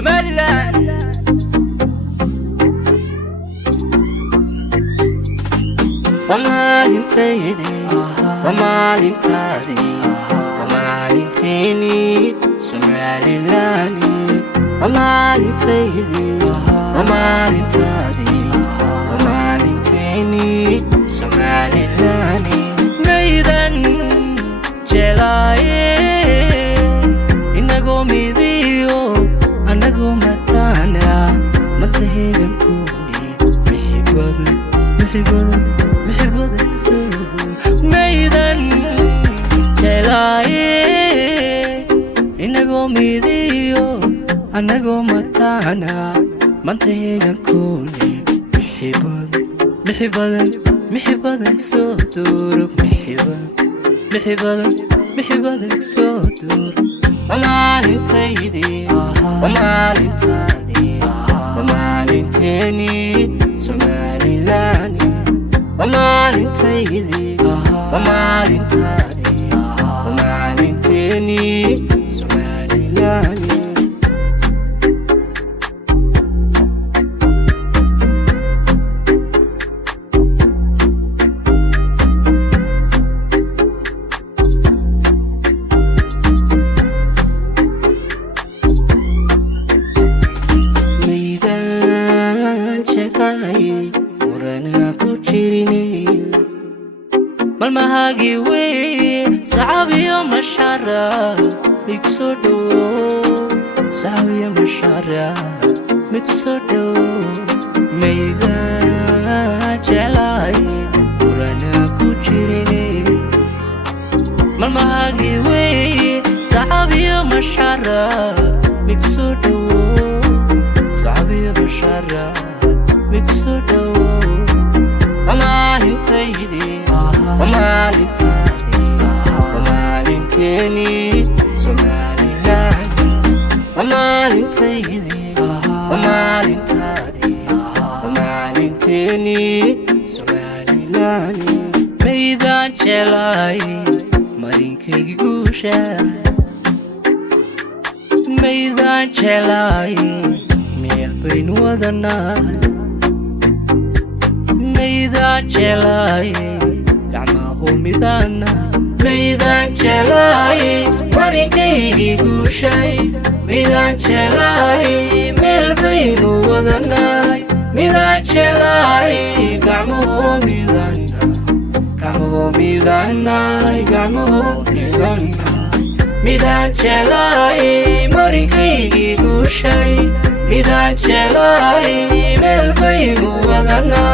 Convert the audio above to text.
Somaliland. ومالintaydi ومالintadi ومالintayni Somaliland ومالintaydi ومالintadi ومالintayni Somaliland meydan jelaye inago midiyo anago matana matahegan kuni mihibada ميدان جلاي إنكو ميديو أنكو متانا منتهيغا كوني محبادن سودورك محبادن سودور ومالintaydi ومالintadi ومالintayni Somaliland ومالintaydi ومالintadi ومالintayni Somaliland ميدان شكاي ورنا كوتشيريني مالمهاجي وي صعب يوم الشارع ميكسودو صعب يوم الشارع ميكسودو ميدان جلاي ورنا كوتشيريني مالمهاجي وي صعب يوم الشارع ميكسودو صعب يوم الشارع ميكسودو ومالintaydi ومالintadi ومالintayni Somaliland ومالintaydi ومالintadi ومالintayni Somaliland ميدان جلاي marinkaygi guusha ميدان جلاي meel baynu wadanahay ميدان جلاي gacmaho midana ميدان جلاي marinkaygi guushay ميدان جلاي meel baynu wadanahay ميدان جلاي gacmaho midana ميدان جلاي marinkaygi guushay ميدان جلاي meel baynu wadanahay